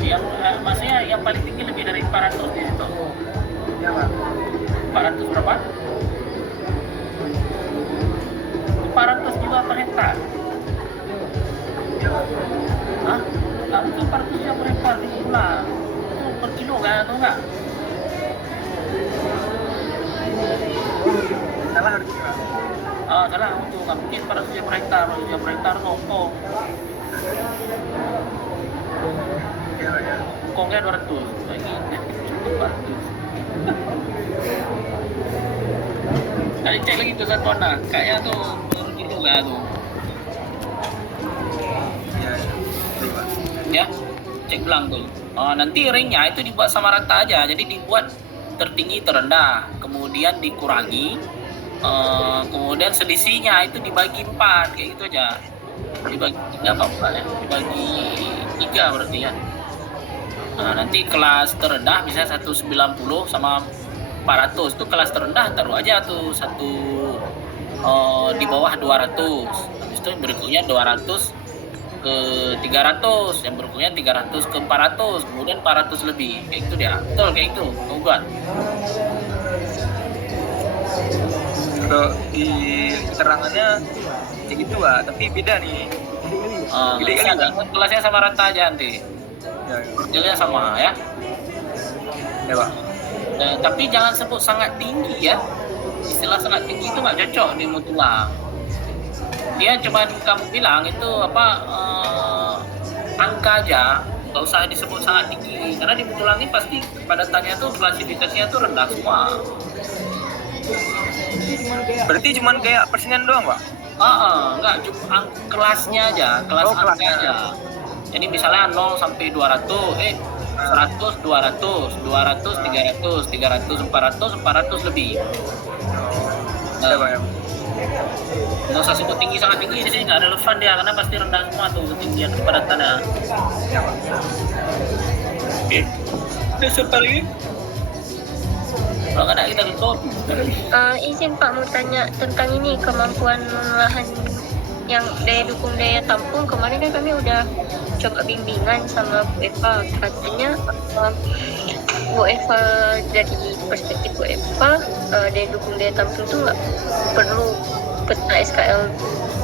Yang maksudnya yang paling tinggi lebih dari 400 di situ. 400 berapa? 400 juga per hektar. Hah? Kamu tuh 400 juga per hektar di bulan. Itu per kilo kan atau enggak? Salah harusnya. Ah, salah itu nggak mungkin 400 juga per hektar. 400 juga per hektar ngomong. Kongnya 200 lagi. 400. Tadi cek lagi tuh Satwana, kayaknya tuh turun kilo nggak tuh? Ya, cek belang tuh. Nanti ringnya itu dibuat sama rata aja, jadi dibuat tertinggi terendah, kemudian dikurangi, kemudian selisihnya itu dibagi 4 kayak gitu aja. Dibagi 3 apa 4 ya? Dibagi 3 berarti ya. Nanti kelas terendah bisa 190 sama 400 itu kelas terendah taruh aja tuh di bawah 200. Habis itu berikutnya 200 ke 300, yang berikutnya 300 ke 400, kemudian 400 lebih kayak gitu dia. Betul kayak itu, bukan? Kalau di keterangannya kayak gitu tapi beda nih. Beda kali nggak? Kelasnya sama rata aja nanti. Hasilnya sama ya. Ya Pak. Tapi jangan sebut sangat tinggi ya. Istilah sangat tinggi itu nggak cocok di mutulang. Dia cuma kamu bilang itu angka aja, nggak usah disebut sangat tinggi. Karena di mutulang ini pasti padatannya tuh klasifikasinya tuh rendah semua. Berarti cuman kayak persenan doang Pak? Enggak, cuma kelasnya aja, kelas angka aja. Jadi misalnya 0 sampai 200, 100, 200, 200, 300, 300, 400, 400 lebih. Nggak usah sebut tinggi sangat tinggi, jadi nggak relevan dia, karena pasti rendah semua tuh ketinggian kepadatannya. Oke. Ada siapa lagi? Kalau nggak ada kita tutup. Izin Pak mau tanya tentang ini kemampuan lahan yang daya dukung daya tampung. Kemarin kan kami udah coba bimbingan sama Bu Eva, katanya Bu Eva dari perspektif Bu Eva daya dukung daya tampung tuh nggak perlu peta SKL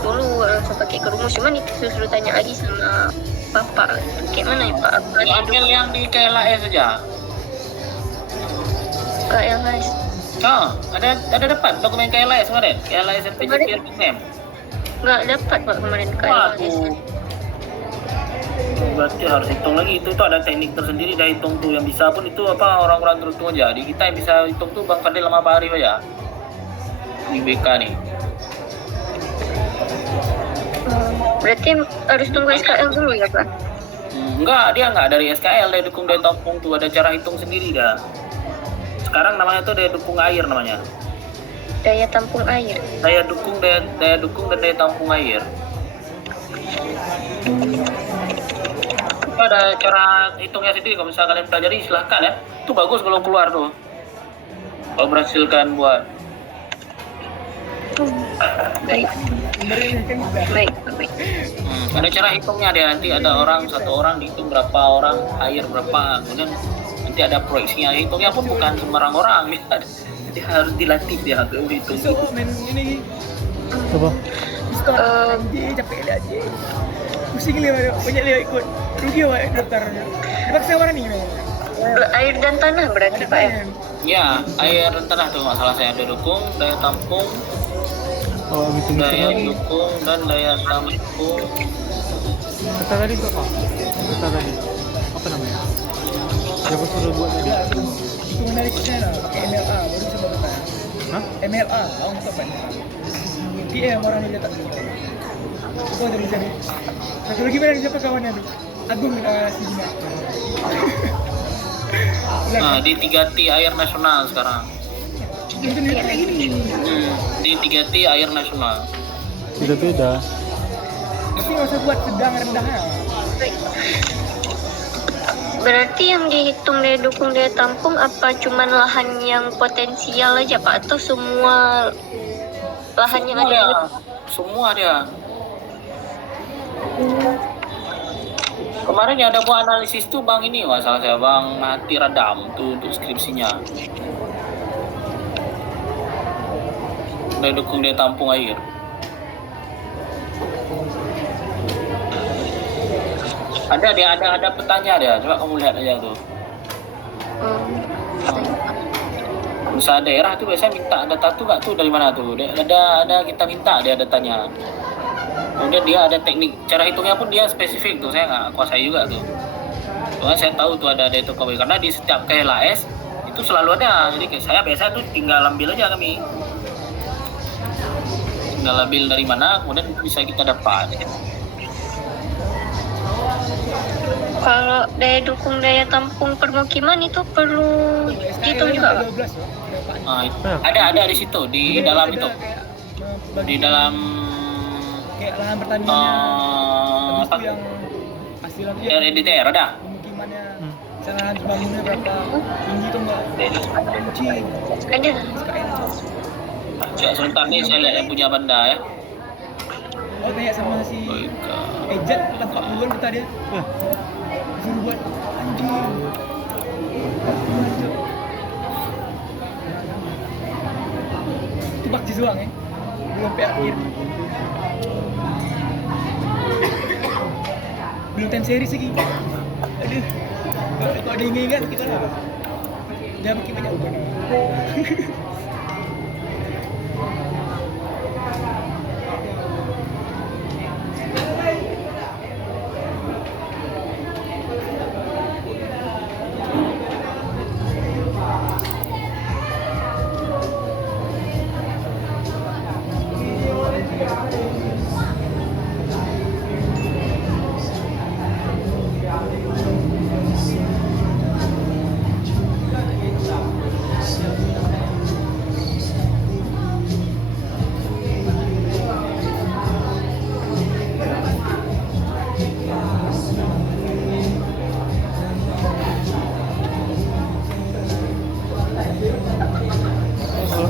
dulu langsung pakai ke rumus. Cuman itu suruh tanya lagi sama Bapak, kayak mana ya Pak? Ambil yang di KLAS saja. KLAS. Ada dapat dokumen KLAS kemarin? KLAS RPJP RPM. Nggak dapat Pak kemarin KLAS. Berarti harus hitung lagi, itu ada teknik tersendiri dah hitung tuh, yang bisa pun itu orang-orang terhitung aja. Di kita yang bisa hitung tuh Bang Fadil sama Pak Arif aja di BK nih. Berarti harus tunggu SKL dulu ya Pak? Enggak, dia enggak dari SKL, daya dukung daya tampung tuh ada cara hitung sendiri dah. Sekarang namanya tuh daya dukung air namanya. Daya tampung air. Daya dukung dan daya tampung air. Itu ada cara hitungnya sendiri, kalau misalnya kalian pelajari silahkan ya. Itu bagus kalau keluar tuh. Kalau berhasil kalian buat. Baik. Ada cara hitungnya dia, nanti ada satu orang dihitung berapa orang, air berapa, kemudian nanti ada proyeksinya. Hitungnya pun bukan sembarang orang ya. Dia harus dilatih dia untuk hitung. Ini Coba. capek lihat aja. Pusing lihat banyak lihat ikut. Rugi awak daftarnya. Dipaksa orang nih. Air dan tanah berarti Pak ya? Ya, air dan tanah tuh nggak salah saya. Daya dukung, daya tampung, daya dukung dan daya tampung. Kata tadi itu apa? Kata tadi apa namanya? Siapa suruh buat tadi? Itu menariknya pakai MLA baru bisa berkata. Hah? MLA, orang tepat. PM orang ini tak tahu. Itu aja mencari. Satu lagi mana siapa kawannya tuh? Agung Sina. Di 3T air nasional sekarang. Itu nih kayak gini. Di 3T air nasional. Beda-beda. Tapi nggak usah buat sedang rendahnya. Berarti yang dihitung daya dukung daya tampung apa cuman lahan yang potensial aja Pak? Atau semua lahan yang ada? Semua dia. Kemarin yang ada buat analisis tuh bang ini, masalah saya bang Mati Radam tuh untuk skripsinya. Udah dukung dia tampung air. Ada petanya dia. Coba kamu lihat aja tuh. Usaha daerah tuh biasanya minta data tuh nggak tuh dari mana tuh? Ada kita minta dia datanya. Kemudian dia ada teknik cara hitungnya pun dia spesifik tuh, saya nggak kuasai juga tuh. Soalnya saya tahu tuh ada itu KW karena di setiap KLAS itu selalu ada. Jadi kayak saya biasa tuh tinggal ambil aja kami. Tinggal ambil dari mana, kemudian bisa kita dapat. Kalau daya dukung daya tampung permukiman itu perlu dihitung juga, Pak? 12 loh. Ada di situ di dalam itu. Di dalam kayak lahan pertaniannya, habis itu yang hasilannya RDTR ada. pemukimannya, misalnya lahan bangunnya berapa tinggi tuh enggak? Anjing, Ada. SKN. Sebentar nih saya lihat yang punya benda ya. Oh kayak sama si Ejat 40-an kata dia. Disuruh buat anjing. Itu bakji doang ya. Belum sampai akhir. Belum time series lagi. Aduh. Kalau ada yang ingat kita lah. Jangan bikin banyak uban.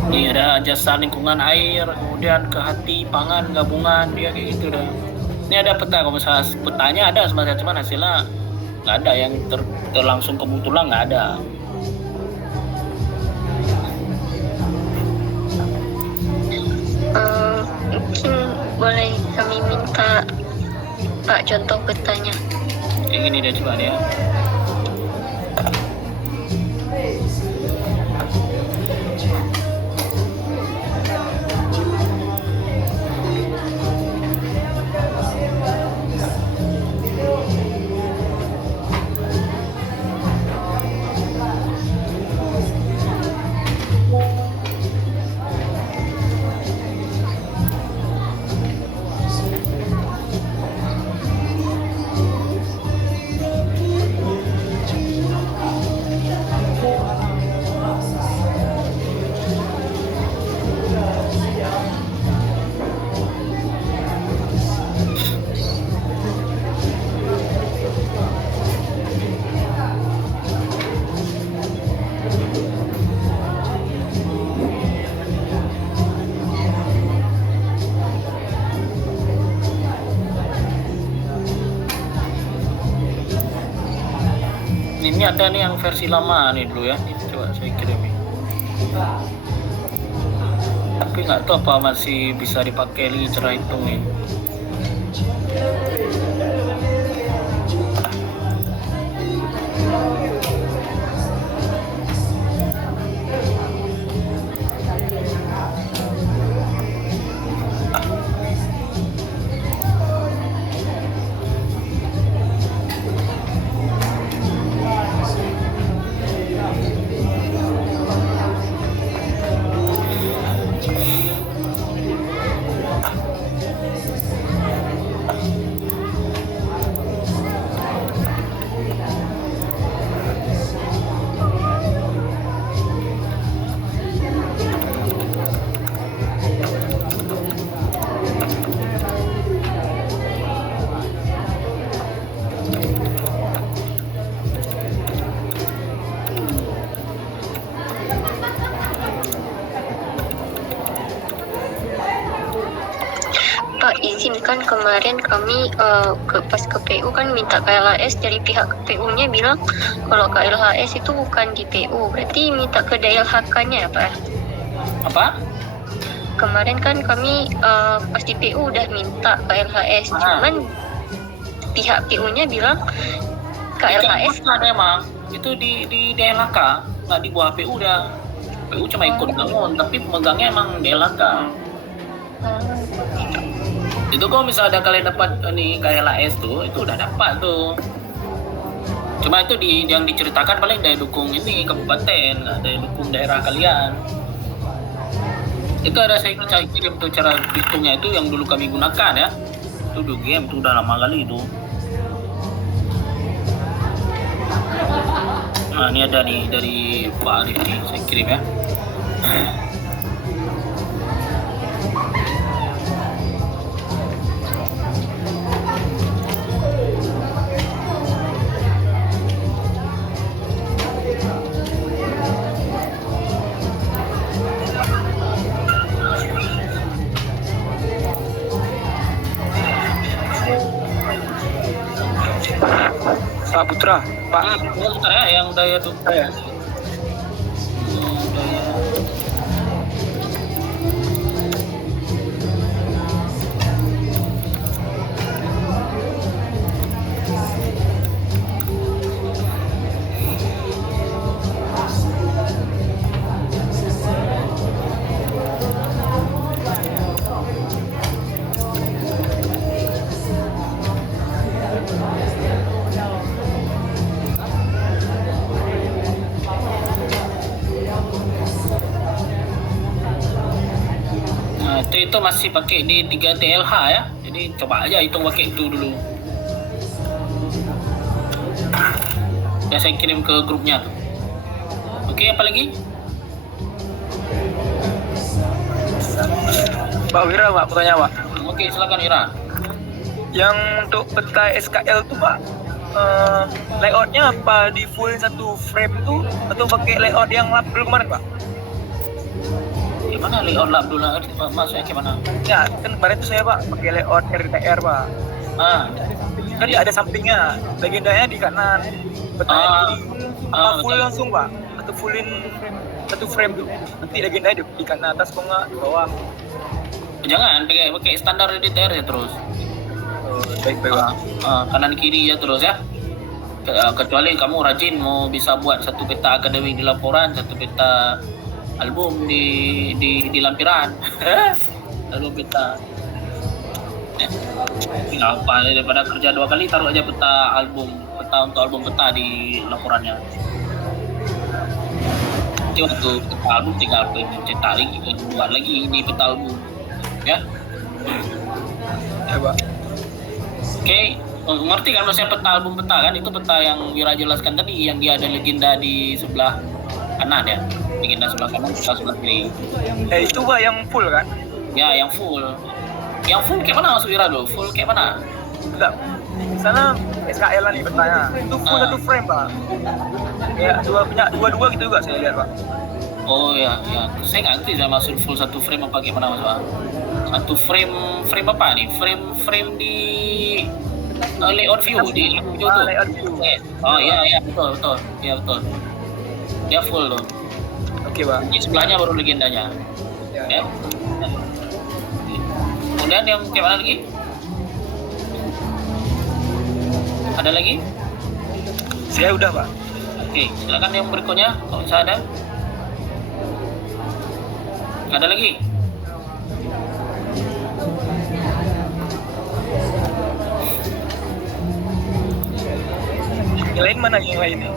Ini ada jasa lingkungan air, kemudian ke hati pangan gabungan dia kayak gitu dah. Ini ada peta, kalau misalnya petanya ada sebenarnya, cuman hasilnya nggak ada yang terlangsung kebetulan nggak ada. Mungkin boleh kami minta Pak contoh petanya. Kayak gini dia coba dia. Ini ada nih yang versi lama nih dulu ya. Ini coba saya kirim nih. Tapi nggak tahu apa masih bisa dipakai lagi cara hitung nih. izin kan kemarin kami pas ke PU kan minta KLHS, dari pihak PU-nya bilang kalau KLHS itu bukan di PU, berarti minta ke DLHK-nya ya Pak? Apa? Kemarin kan kami pas di PU udah minta KLHS, cuman pihak PU-nya bilang KLHS ada emang itu di DLHK, nggak di bawah PU dah. PU cuma ikut bangun, tapi pemegangnya emang DLHK. Itu kalau misalnya kalian dapat nih KLHS tuh, itu udah dapat tuh. Cuma itu yang diceritakan paling daya dukung ini kabupaten, nggak daya dukung daerah kalian. Itu ada saya kirim tuh cara hitungnya itu yang dulu kami gunakan ya. Itu di game tuh udah lama kali itu. Nah ini ada nih dari Pak Arif nih, saya kirim ya. Pak Putra, Pak. Bentar ya, yang daya tuh. Saya. Nah, itu masih pakai di 3 TLH ya. Jadi coba aja hitung pakai itu dulu. Ya saya kirim ke grupnya tuh. Oke, apa lagi? Pak Wira, Pak, pertanyaan Pak. Oke, silakan Ira. Yang untuk peta SKL tuh Pak, layoutnya apa di full satu frame tuh atau pakai layout yang lap dulu kemarin Pak? Gimana layout lab dulu? Maksudnya gimana? Ya, kan kemarin tuh saya Pak pakai layout RTR Pak. Ah, Kan dia ada sampingnya, legendanya di kanan, petanya di kiri. Apa full betul. langsung Pak? Atau fullin satu frame tuh? Nanti legendanya di kanan atas kok nggak di bawah? Jangan pakai standar RTR ya terus. Baik-baik Pak. Kanan kiri ya terus ya. Kecuali kamu rajin mau bisa buat satu peta akademik di laporan, satu peta album di lampiran. Album peta. Tinggal apa daripada kerja 2 kali, taruh aja peta untuk album peta di laporannya. Nanti waktu peta album tinggal cetak lagi, buat lagi di peta album. Ya. Ya Pak. Oke, ngerti kan maksudnya peta album peta kan? Itu peta yang Wira jelaskan tadi, yang dia ada legenda di sebelah kanan ya. Legenda sebelah kanan, sebelah kiri. Itu Pak yang full kan? Ya, yang full. Yang full kayak mana maksud Wira dulu? Full kayak mana? Enggak. Sana SKL lah nih petanya. Itu full satu frame Pak. Ya, dua gitu juga saya lihat Pak. Oh ya, ya. Saya nggak ngerti saya maksud full satu frame apa kayak mana maksudnya. Satu frame apa nih? Frame di layout view di video tuh. Layout view. Oh iya betul. Iya betul. Dia full tuh. Oke Pak. Di sebelahnya baru legendanya. Ya. Kemudian yang kayak mana lagi? Ada lagi? Saya udah Pak. Oke, silakan yang berikutnya kalau bisa ada. Ada lagi? Yang lain mana yang lain nih?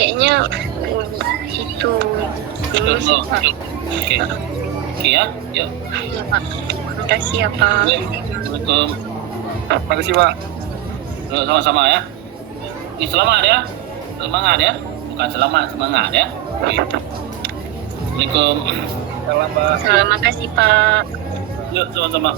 kayaknya itu dulu sih Pak. Oke ya. Yuk. Ya Pak. Terima kasih ya Pak. Assalamualaikum. Makasih Pak. Yuk, sama-sama ya. Selamat ya. Semangat ya. Bukan selamat, semangat ya. Oke. Assalamualaikum. Salam Pak. Terima kasih Pak. Yuk, sama-sama.